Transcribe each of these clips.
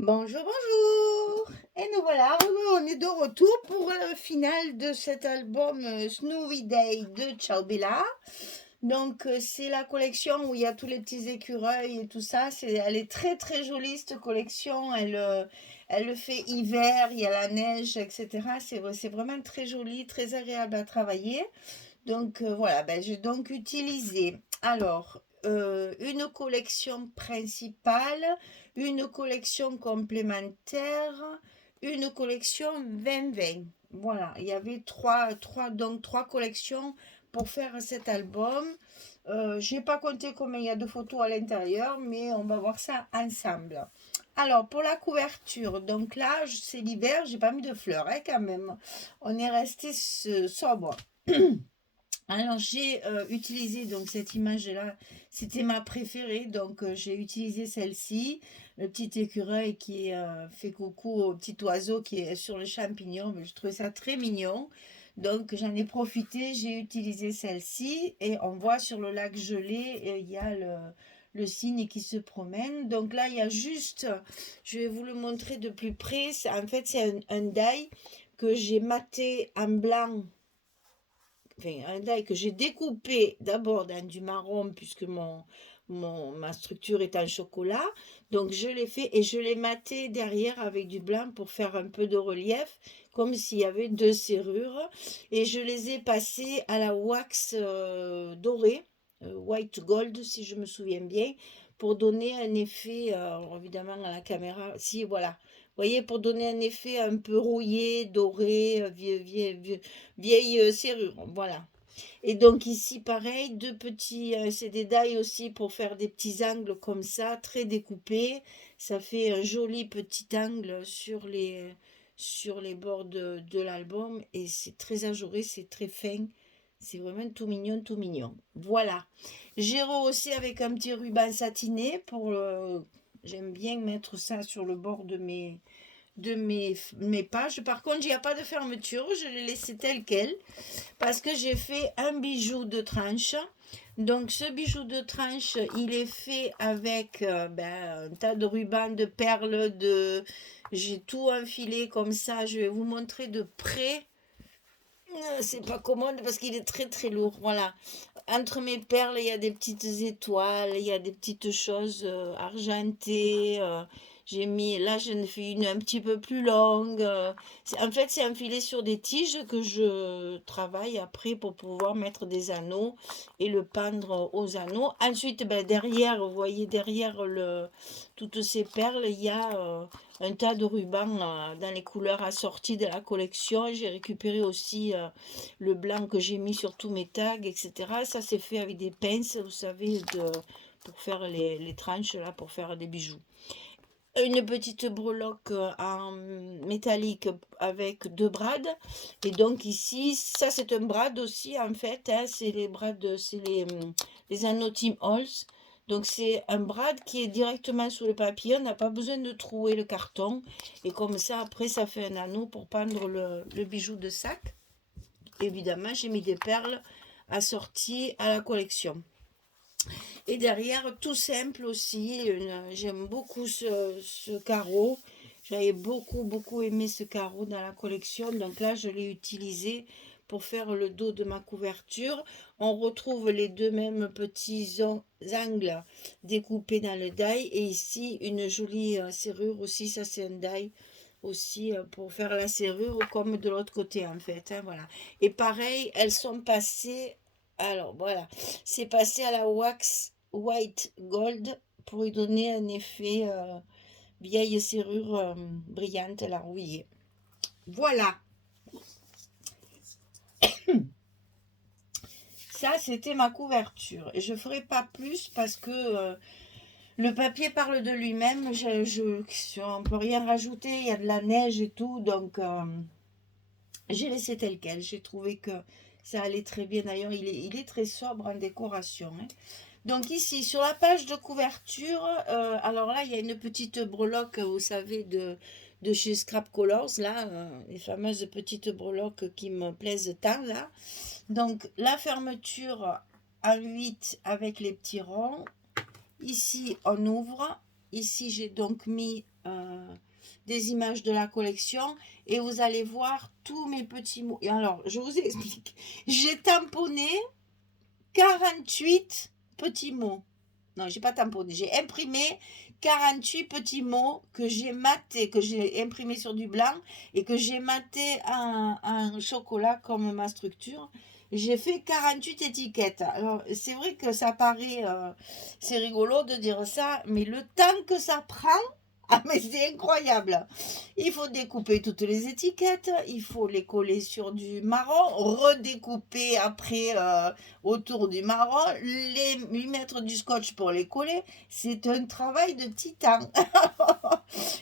Bonjour, bonjour! Et nous voilà, on est de retour pour le final de cet album Snowy Day de Ciao Bella. Donc, c'est la collection où il y a tous les petits écureuils et tout ça. Elle est très très jolie cette collection. Elle le fait hiver, il y a la neige, etc. C'est vraiment très joli, très agréable à travailler. Donc voilà, ben, j'ai donc utilisé alors une collection principale, une collection complémentaire, une collection 2020. Voilà, il y avait trois collections pour faire cet album. J'ai pas compté combien il y a de photos à l'intérieur, mais on va voir ça ensemble. Alors pour la couverture, donc là c'est l'hiver, j'ai pas mis de fleurs hein, quand même. On est resté sobre. Alors j'ai utilisé donc cette image-là, c'était ma préférée, donc j'ai utilisé celle-ci, le petit écureuil qui fait coucou au petit oiseau qui est sur le champignon, mais je trouvais ça très mignon, donc j'en ai profité, j'ai utilisé celle-ci et on voit sur le lac gelé, il y a le cygne qui se promène, donc là il y a juste, je vais vous le montrer de plus près, en fait c'est un die que j'ai maté en blanc, enfin, un die que j'ai découpé d'abord dans du marron puisque ma structure est en chocolat. Donc je l'ai fait et je l'ai maté derrière avec du blanc pour faire un peu de relief, comme s'il y avait deux serrures. Et je les ai passées à la wax dorée, white gold si je me souviens bien, pour donner un effet, alors évidemment à la caméra, si voilà. Vous voyez, pour donner un effet un peu rouillé, doré, vieille serrure, voilà. Et donc ici, pareil, deux petits, c'est des die aussi pour faire des petits angles comme ça, très découpés. Ça fait un joli petit angle sur les bords de l'album et c'est très ajouré, c'est très fin. C'est vraiment tout mignon, tout mignon. Voilà. J'ai rehaussé avec un petit ruban satiné pour j'aime bien mettre ça sur le bord de mes pages. Par contre, il n'y a pas de fermeture, je l'ai laissé tel quel parce que j'ai fait un bijou de tranche. Donc ce bijou de tranche, il est fait avec un tas de rubans, de perles, j'ai tout enfilé comme ça. Je vais vous montrer de près. C'est pas commode parce qu'il est très très lourd. Voilà. Entre mes perles, il y a des petites étoiles, il y a des petites choses argentées. J'ai mis, là, j'en ai fait une un petit peu plus longue. En fait, c'est enfilé sur des tiges que je travaille après pour pouvoir mettre des anneaux et le pendre aux anneaux. Ensuite, ben, derrière, vous voyez, derrière toutes ces perles, il y a un tas de rubans dans les couleurs assorties de la collection. J'ai récupéré aussi le blanc que j'ai mis sur tous mes tags, etc. Ça c'est fait avec des pinces, vous savez, pour faire les tranches, là, pour faire des bijoux. Une petite breloque en métallique avec deux brades. Et donc ici, ça c'est un brad aussi en fait. Hein, c'est les brades, c'est les anneaux Tim Holtz. Donc c'est un brad qui est directement sur le papier. On n'a pas besoin de trouer le carton. Et comme ça, après, ça fait un anneau pour pendre le bijou de sac. Évidemment, j'ai mis des perles assorties à la collection. Et derrière, tout simple aussi, j'aime beaucoup ce carreau. J'avais beaucoup, beaucoup aimé ce carreau dans la collection. Donc là, je l'ai utilisé pour faire le dos de ma couverture. On retrouve les deux mêmes petits angles découpés dans le die. Et ici, une jolie serrure aussi. Ça, c'est un die aussi pour faire la serrure comme de l'autre côté en fait. Hein, voilà. Et pareil, elles sont passées. Alors voilà, c'est passé à la wax white gold pour lui donner un effet vieille serrure brillante, la rouillée. Voilà, ça c'était ma couverture. Et je ferai pas plus parce que le papier parle de lui-même. On peut rien rajouter, il y a de la neige et tout, donc j'ai laissé tel quel. J'ai trouvé que ça allait très bien. D'ailleurs, il est très sobre en décoration. Hein. Donc ici, sur la page de couverture, alors là, il y a une petite breloque, vous savez, de chez Scrap Colors, là, les fameuses petites breloques qui me plaisent tant, là. Donc, la fermeture à 8 avec les petits ronds. Ici, on ouvre. Ici, j'ai donc mis des images de la collection et vous allez voir tous mes petits mots. Et alors, je vous explique. J'ai tamponné 48 petits mots. Non, j'ai pas tamponné, j'ai imprimé 48 petits mots que j'ai maté, que j'ai imprimé sur du blanc et que j'ai maté en chocolat comme ma structure. J'ai fait 48 étiquettes. Alors, c'est vrai que ça paraît, c'est rigolo de dire ça, mais le temps que ça prend, ah mais c'est incroyable. Il faut découper toutes les étiquettes, il faut les coller sur du marron, redécouper après autour du marron, lui mettre du scotch pour les coller. C'est un travail de titan.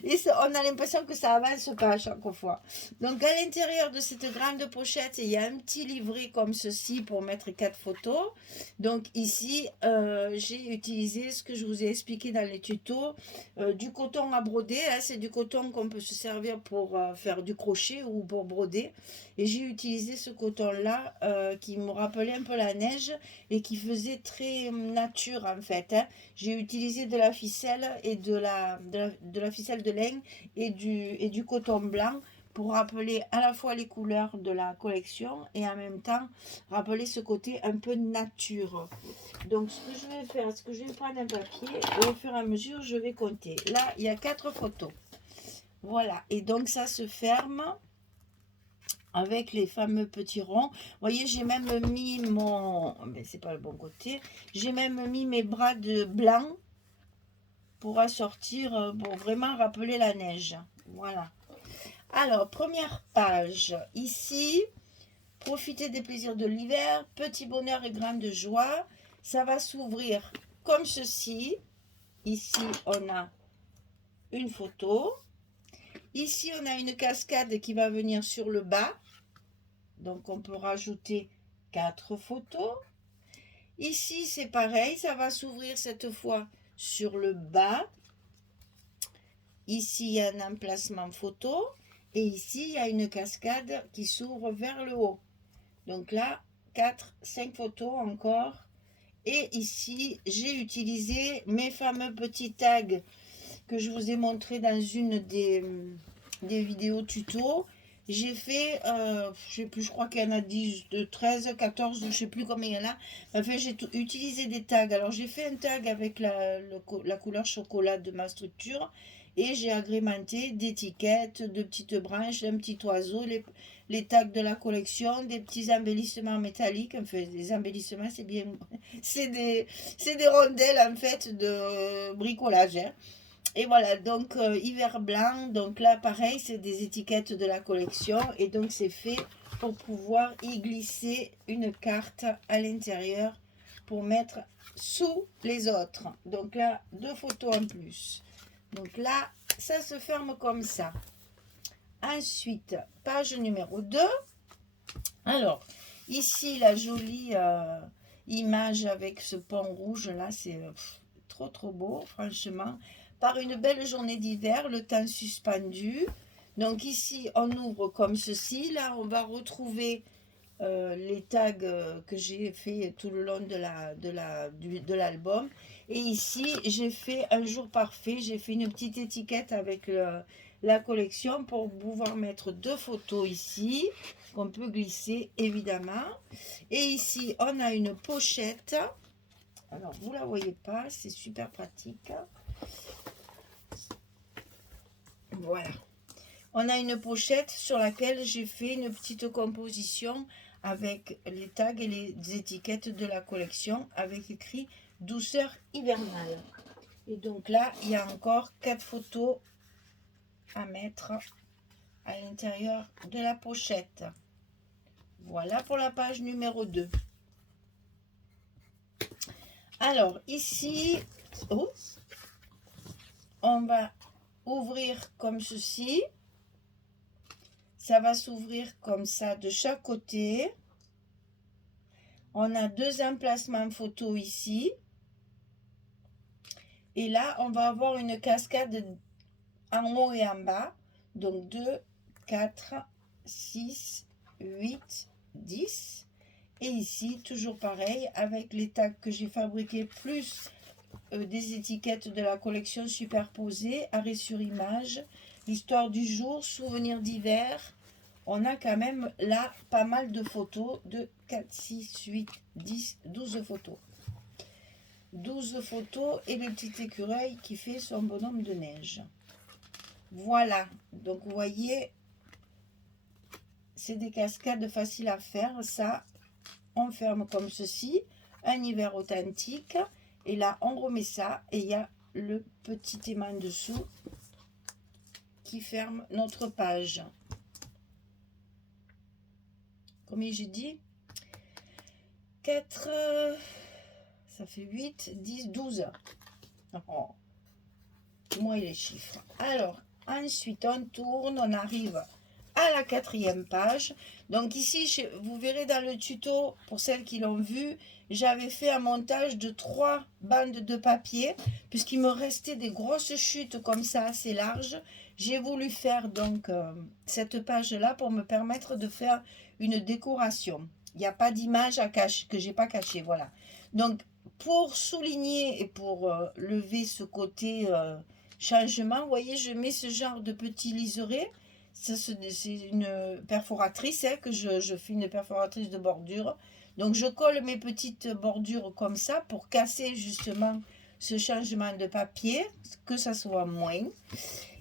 Et on a l'impression que ça avance pas à chaque fois. Donc à l'intérieur de cette grande pochette, il y a un petit livret comme ceci pour mettre 4 photos. Donc ici, j'ai utilisé ce que je vous ai expliqué dans les tutos, du coton à broder. Hein, c'est du coton qu'on peut se servir pour faire du crochet ou pour broder. Et j'ai utilisé ce coton-là qui me rappelait un peu la neige et qui faisait très nature en fait. Hein. J'ai utilisé de la ficelle et de la ficelle de laine et du coton blanc pour rappeler à la fois les couleurs de la collection et en même temps rappeler ce côté un peu nature. Donc ce que je vais faire, c'est que je vais prendre un papier et au fur et à mesure je vais compter. Là, il y a 4 photos. Voilà, et donc ça se ferme avec les fameux petits ronds. Vous voyez, j'ai même mis mon... Mais c'est pas le bon côté. J'ai même mis mes bras de blanc pour assortir, pour vraiment rappeler la neige. Voilà. Alors, première page. Ici, profitez des plaisirs de l'hiver. Petit bonheur et grande joie. Ça va s'ouvrir comme ceci. Ici, on a une photo. Ici, on a une cascade qui va venir sur le bas. Donc, on peut rajouter 4 photos. Ici, c'est pareil. Ça va s'ouvrir cette fois sur le bas. Ici, il y a un emplacement photo. Et ici, il y a une cascade qui s'ouvre vers le haut. Donc là, 5 photos encore. Et ici, j'ai utilisé mes fameux petits tags que je vous ai montré dans une des vidéos tuto. J'ai fait, je sais plus, je crois qu'il y en a 10, 13, 14, je ne sais plus combien il y en a. Enfin, j'ai utilisé des tags. Alors, j'ai fait un tag avec la couleur chocolat de ma structure. Et j'ai agrémenté d'étiquettes, de petites branches, d'un petit oiseau, les tags de la collection, des petits embellissements métalliques. Enfin, des embellissements, c'est bien. C'est des rondelles, en fait, de bricolage. Hein. Et voilà, donc hiver blanc, donc là pareil, c'est des étiquettes de la collection et donc c'est fait pour pouvoir y glisser une carte à l'intérieur pour mettre sous les autres. Donc là, 2 photos en plus. Donc là, ça se ferme comme ça. Ensuite, page numéro 2. Alors, ici, la jolie image avec ce pont rouge là, c'est trop trop beau, franchement. Par une belle journée d'hiver, le temps suspendu. Donc ici, on ouvre comme ceci. Là, on va retrouver les tags que j'ai fait tout le long de l'album. Et ici, j'ai fait un jour parfait. J'ai fait une petite étiquette avec la collection pour pouvoir mettre 2 photos ici, qu'on peut glisser évidemment. Et ici, on a une pochette. Alors, vous ne la voyez pas, c'est super pratique. Voilà. On a une pochette sur laquelle j'ai fait une petite composition avec les tags et les étiquettes de la collection avec écrit douceur hivernale. Et donc là, il y a encore 4 photos à mettre à l'intérieur de la pochette. Voilà pour la page numéro 2. Alors ici, on va ouvrir comme ceci. Ça va s'ouvrir comme ça de chaque côté. On a 2 emplacements photo ici. Et là, on va avoir une cascade en haut et en bas. Donc 2, 4, 6, 8, 10. Et ici, toujours pareil, avec les tags que j'ai fabriqués, plus des étiquettes de la collection superposées, arrêt sur image, histoire du jour, souvenirs d'hiver. On a quand même là pas mal de photos, de 4, 6, 8, 10, 12 photos. 12 photos et le petit écureuil qui fait son bonhomme de neige. Voilà, donc vous voyez, c'est des cascades faciles à faire. Ça, on ferme comme ceci, un hiver authentique. Et là, on remet ça et il y a le petit aimant dessous qui ferme notre page. Combien j'ai dit 4, ça fait 8, 10, 12. Oh, moi les chiffres. Alors, ensuite, on tourne, on arrive à la 4e page. Donc ici, vous verrez dans le tuto, pour celles qui l'ont vu, j'avais fait un montage de 3 bandes de papier, puisqu'il me restait des grosses chutes comme ça, assez larges. J'ai voulu faire donc cette page-là pour me permettre de faire une décoration. Il n'y a pas d'image à cacher, que j'ai pas cachée, voilà. Donc, pour souligner et pour lever ce côté changement, vous voyez, je mets ce genre de petit liseré. C'est une perforatrice, hein, que je fais une perforatrice de bordure. Donc, je colle mes petites bordures comme ça pour casser justement ce changement de papier, que ça soit moins.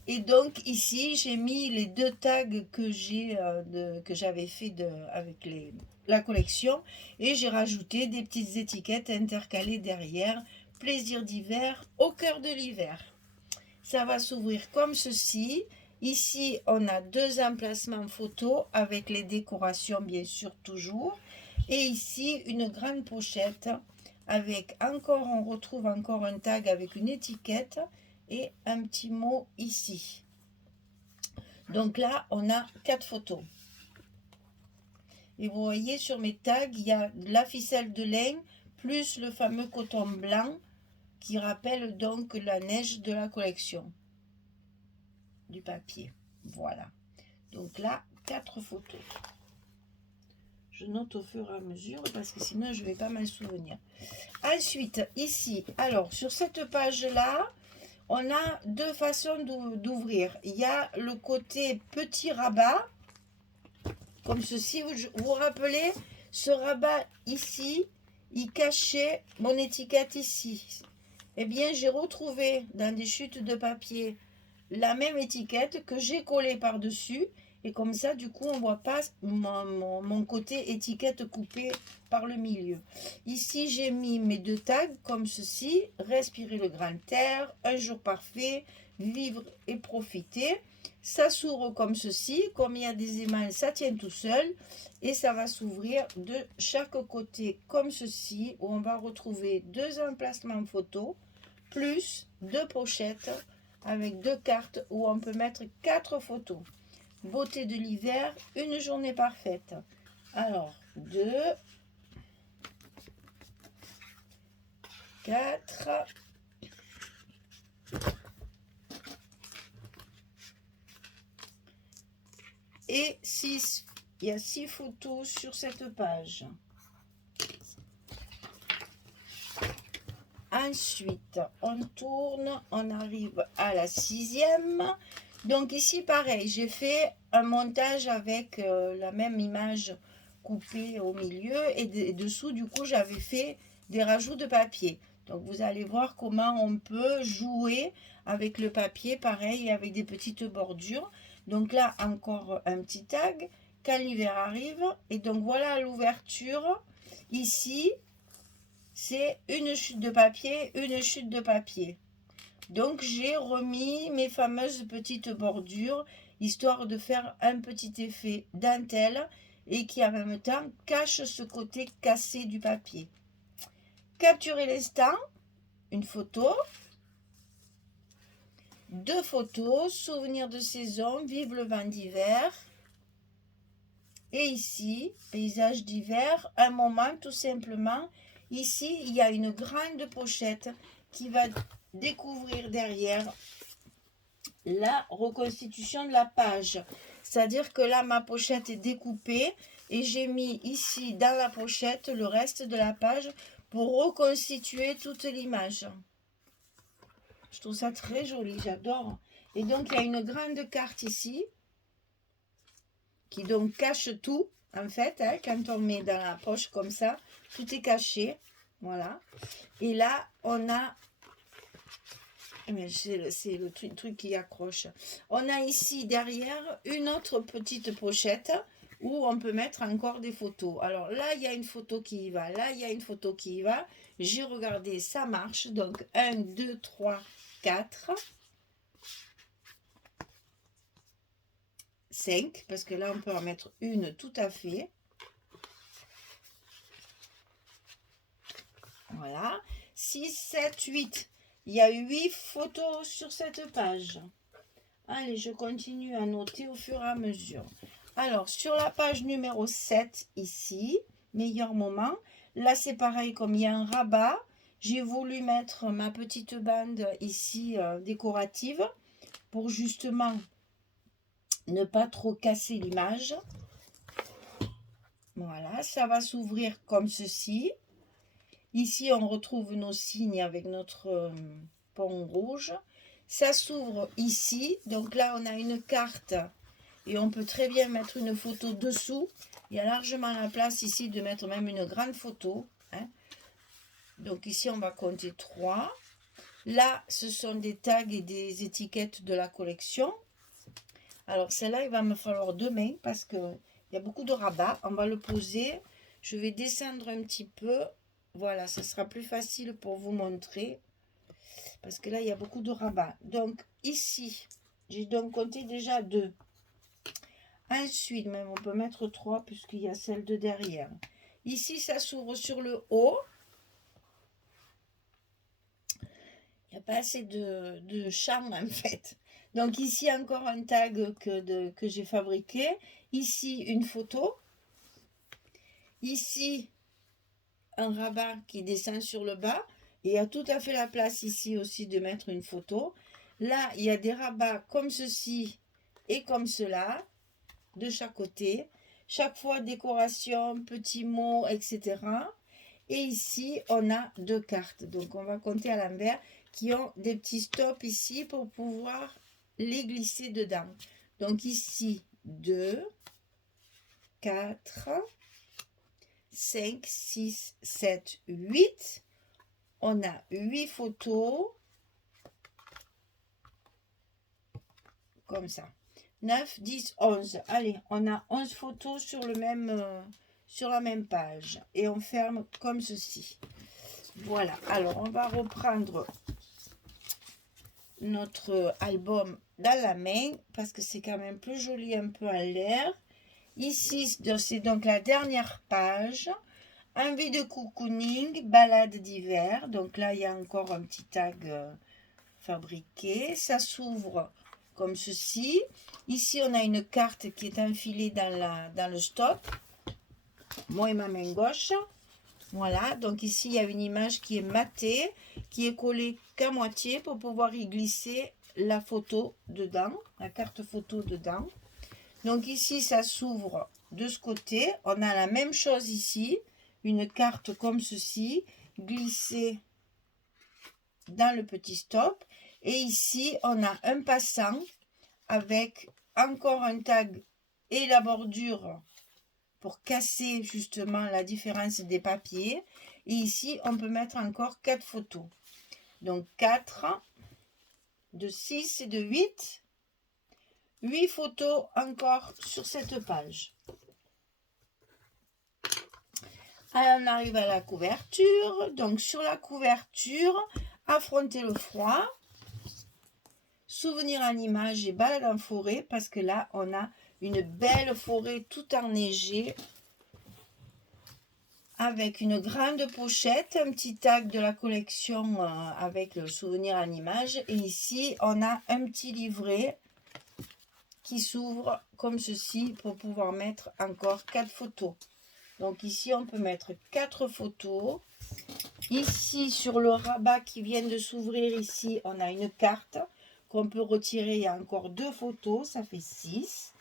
Et donc, ici, j'ai mis les 2 tags que j'avais fait avec la collection. Et j'ai rajouté des petites étiquettes intercalées derrière. Plaisir d'hiver au cœur de l'hiver. Ça va s'ouvrir comme ceci. Ici, on a 2 emplacements photos avec les décorations, bien sûr, toujours. Et ici, une grande pochette avec encore, on retrouve encore un tag avec une étiquette et un petit mot ici. Donc là, on a 4 photos. Et vous voyez, sur mes tags, il y a la ficelle de laine plus le fameux coton blanc qui rappelle donc la neige de la collection du papier. Voilà. Donc là, 4 photos. Je note au fur et à mesure parce que sinon je ne vais pas m'en souvenir. Ensuite, ici, alors sur cette page-là, on a 2 façons d'ouvrir. Il y a le côté petit rabat, comme ceci. Vous vous rappelez, ce rabat ici, il cachait mon étiquette ici. Eh bien, j'ai retrouvé dans des chutes de papier la même étiquette que j'ai collée par-dessus. Et comme ça, du coup, on ne voit pas mon côté étiquette coupée par le milieu. Ici, j'ai mis mes 2 tags comme ceci. Respirer le grand air, un jour parfait, vivre et profiter. Ça s'ouvre comme ceci. Comme il y a des émails, ça tient tout seul. Et ça va s'ouvrir de chaque côté comme ceci, où on va retrouver 2 emplacements photos, plus 2 pochettes avec 2 cartes où on peut mettre 4 photos. Beauté de l'hiver, une journée parfaite. Alors, 2, 4, et 6. Il y a 6 photos sur cette page. Ensuite, on tourne, on arrive à la 6e. Donc ici, pareil, j'ai fait un montage avec la même image coupée au milieu. Et dessous, du coup, j'avais fait des rajouts de papier. Donc vous allez voir comment on peut jouer avec le papier, pareil, avec des petites bordures. Donc là, encore un petit tag, quand l'hiver arrive. Et donc voilà l'ouverture. Ici, c'est une chute de papier, une chute de papier. Donc j'ai remis mes fameuses petites bordures, histoire de faire un petit effet dentelle et qui en même temps cache ce côté cassé du papier. Capturer l'instant, une photo, 2 photos, souvenirs de saison, vive le vent d'hiver. Et ici, paysage d'hiver, un moment tout simplement. Ici, il y a une grande pochette qui va découvrir derrière la reconstitution de la page. C'est-à-dire que là, ma pochette est découpée et j'ai mis ici dans la pochette le reste de la page pour reconstituer toute l'image. Je trouve ça très joli, j'adore. Et donc, il y a une grande carte ici qui donc cache tout, en fait, hein, quand on met dans la poche comme ça, tout est caché, voilà. Et là, on a, c'est le truc qui accroche. On a ici derrière une autre petite pochette où on peut mettre encore des photos. Alors là, il y a une photo qui y va, là, il y a une photo qui y va. J'ai regardé, ça marche. Donc 1, 2, 3, 4. 5, parce que là, on peut en mettre une tout à fait. Voilà. 6, 7, 8. Il y a 8 photos sur cette page. Allez, je continue à noter au fur et à mesure. Alors, sur la page numéro 7, ici, meilleur moment. Là, c'est pareil, comme il y a un rabat, j'ai voulu mettre ma petite bande ici décorative pour justement ne pas trop casser l'image. Voilà, ça va s'ouvrir comme ceci. Ici, on retrouve nos signes avec notre pont rouge. Ça s'ouvre ici. Donc là, on a une carte et on peut très bien mettre une photo dessous. Il y a largement la place ici de mettre même une grande photo, hein. Donc ici, on va compter 3. Là, ce sont des tags et des étiquettes de la collection. Alors, celle-là, il va me falloir 2 mains parce qu'il y a beaucoup de rabat. On va le poser. Je vais descendre un petit peu. Voilà, ce sera plus facile pour vous montrer. Parce que là, il y a beaucoup de rabat. Donc, ici, j'ai donc compté déjà 2. Ensuite, même on peut mettre 3 puisqu'il y a celle de derrière. Ici, ça s'ouvre sur le haut. Il n'y a pas assez de champ en fait. Donc ici, encore un tag que j'ai fabriqué. Ici, une photo. Ici, un rabat qui descend sur le bas. Et il y a tout à fait la place ici aussi de mettre une photo. Là, il y a des rabats comme ceci et comme cela, de chaque côté. Chaque fois, décoration, petits mots, etc. Et ici, on a 2 cartes. Donc, on va compter à l'envers qui ont des petits stops ici pour pouvoir les glisser dedans. Donc, ici, 2, 4, 5, 6, 7, 8. On a 8 photos. Comme ça. 9, 10, 11. Allez, on a 11 photos sur la même page. Et on ferme comme ceci. Voilà. Alors, on va reprendre notre album dans la main parce que c'est quand même plus joli un peu en l'air. Ici, c'est donc la dernière page. Envie de cocooning, balade d'hiver. Donc là, il y a encore un petit tag fabriqué. Ça s'ouvre comme ceci. Ici, on a une carte qui est enfilée dans le stop. Moi et ma main gauche. Voilà, donc ici, il y a une image qui est matée, qui est collée qu'à moitié pour pouvoir y glisser la photo dedans, la carte photo dedans. Donc ici, ça s'ouvre de ce côté. On a la même chose ici, une carte comme ceci, glissée dans le petit stop. Et ici, on a un passant avec encore un tag et la bordure pour casser justement la différence des papiers. Et ici, on peut mettre encore 4 photos. Donc 4, de 6 et de 8. 8 photos encore sur cette page. Alors, on arrive à la couverture. Donc sur la couverture, affronter le froid. Souvenir en image et balade en forêt. Parce que là, on a une belle forêt tout enneigée. Avec une grande pochette, un petit tag de la collection avec le souvenir en image. Et ici, on a un petit livret qui s'ouvre comme ceci pour pouvoir mettre encore 4 photos. Donc ici, on peut mettre 4 photos. Ici, sur le rabat qui vient de s'ouvrir, ici, on a une carte qu'on peut retirer. Il y a encore 2 photos, ça fait 6.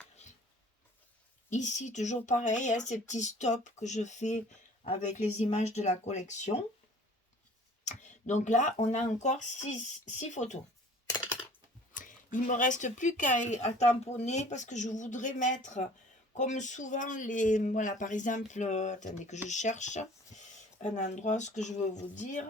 Ici, toujours pareil, hein, ces petits stops que je fais avec les images de la collection. Donc là, on a encore 6 photos. Il me reste plus qu'à tamponner parce que je voudrais mettre, comme souvent, les... Voilà, par exemple, attendez que je cherche un endroit, ce que je veux vous dire.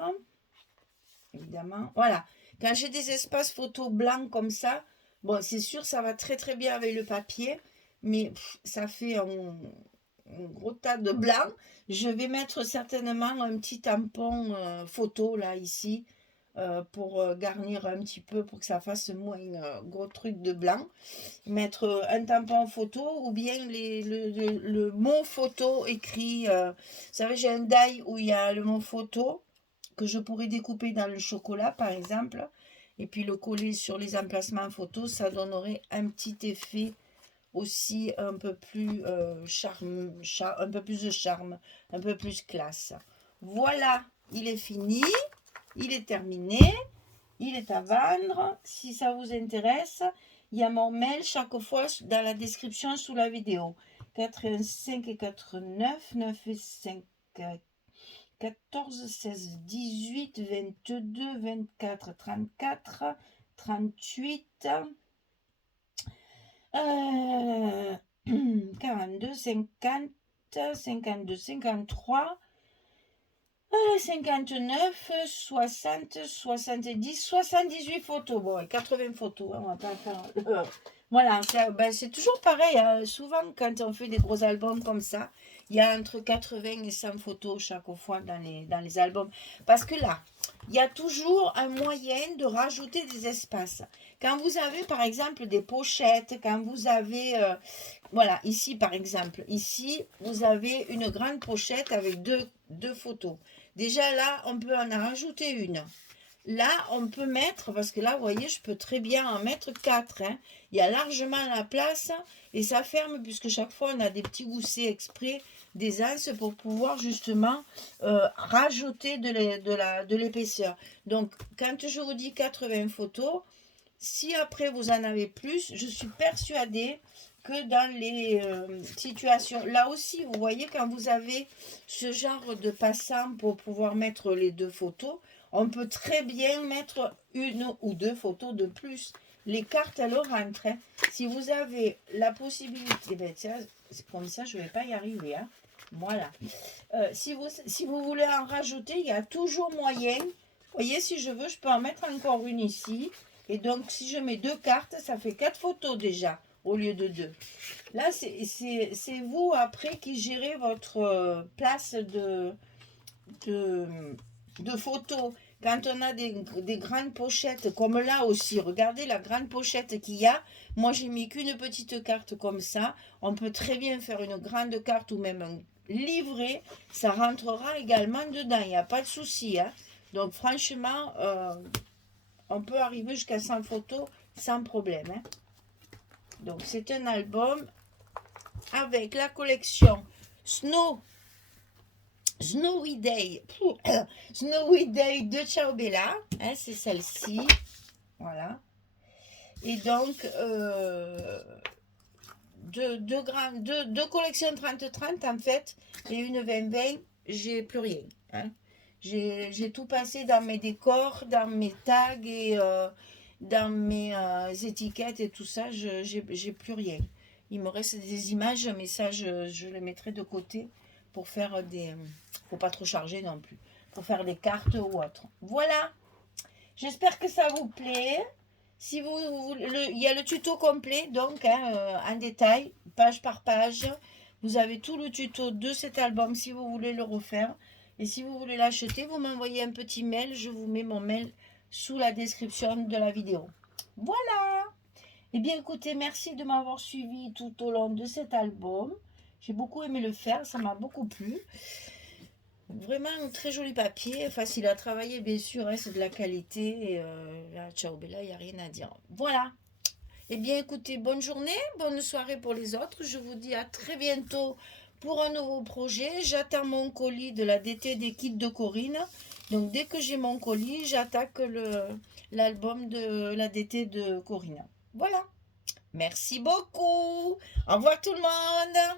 Évidemment, voilà. Quand j'ai des espaces photos blancs comme ça, bon, c'est sûr, ça va très très bien avec le papier, mais ça fait un gros tas de blanc. Je vais mettre certainement un petit tampon photo là, ici, pour garnir un petit peu, pour que ça fasse moins gros truc de blanc. Mettre un tampon photo ou bien le mot photo écrit. Vous savez, j'ai un die où il y a le mot photo que je pourrais découper dans le chocolat par exemple, et puis le coller sur les emplacements photos, ça donnerait un petit effet aussi un peu plus un peu plus de charme, un peu plus classe. Voilà, il est fini, il est terminé, il est à vendre. Si ça vous intéresse, il y a mon mail chaque fois dans la description sous la vidéo. 85 et 89 9 et 5 14, 16, 18, 22, 24, 34, 38, 42, 50, 52, 53, 59, 60, 70, 78 photos. Bon, et 80 photos, hein, on va pas faire... Voilà, c'est toujours pareil. Hein. Souvent, quand on fait des gros albums comme ça, il y a entre 80 et 100 photos chaque fois dans les albums. Parce que là, il y a toujours un moyen de rajouter des espaces. Quand vous avez, par exemple, des pochettes, quand vous avez... voilà, ici, par exemple, ici, vous avez une grande pochette avec deux photos. Déjà, là, on peut en rajouter une. Là, on peut mettre, parce que là, vous voyez, je peux très bien en mettre 4. Hein. Il y a largement la place et ça ferme puisque chaque fois, on a des petits goussets exprès, des anses pour pouvoir justement rajouter de l'épaisseur. Donc, quand je vous dis 80 photos, si après vous en avez plus, je suis persuadée que dans les situations, là aussi, vous voyez, quand vous avez ce genre de passant pour pouvoir mettre les deux photos, on peut très bien mettre une ou deux photos de plus. Les cartes, elles rentrent. Hein. Si vous avez la possibilité, ben, comme ça, je ne vais pas y arriver. Hein. Voilà. Si vous voulez en rajouter, il y a toujours moyen. Vous voyez, si je veux, je peux en mettre encore une ici. Et donc, si je mets deux cartes, ça fait 4 photos déjà, au lieu de 2. Là, c'est vous, après, qui gérez votre place de photos. Quand on a des grandes pochettes, comme là aussi, regardez la grande pochette qu'il y a. Moi, j'ai mis qu'une petite carte comme ça. On peut très bien faire une grande carte ou même un livret. Ça rentrera également dedans, il n'y a pas de souci. Hein. Donc, franchement, on peut arriver jusqu'à 100 photos sans problème. Hein. Donc, c'est un album avec la collection Snowy Day, Snowy Day de Ciao Bella, hein, c'est celle-ci, voilà. Et donc, deux collections 30-30 en fait, et une 20-20, j'ai plus rien. Hein. J'ai tout passé dans mes décors, dans mes tags et dans mes étiquettes et tout ça, j'ai plus rien. Il me reste des images, mais ça, je les mettrai de côté pour faire des... faut pas trop charger non plus. Pour faire des cartes ou autre. Voilà. J'espère que ça vous plaît. Si il y a le tuto complet, donc, hein, en détail, page par page. Vous avez tout le tuto de cet album si vous voulez le refaire. Et si vous voulez l'acheter, vous m'envoyez un petit mail. Je vous mets mon mail sous la description de la vidéo. Voilà. Eh bien, écoutez, merci de m'avoir suivi tout au long de cet album. J'ai beaucoup aimé le faire, ça m'a beaucoup plu. Vraiment un très joli papier, facile à travailler, bien sûr, hein, c'est de la qualité. Et là, Ciao Bella, il n'y a rien à dire. Voilà. Eh bien, écoutez, bonne journée, bonne soirée pour les autres. Je vous dis à très bientôt pour un nouveau projet. J'attends mon colis de la DT des kits de Corinne. Donc, dès que j'ai mon colis, j'attaque l'album de la DT de Corinne. Voilà. Merci beaucoup. Au revoir tout le monde.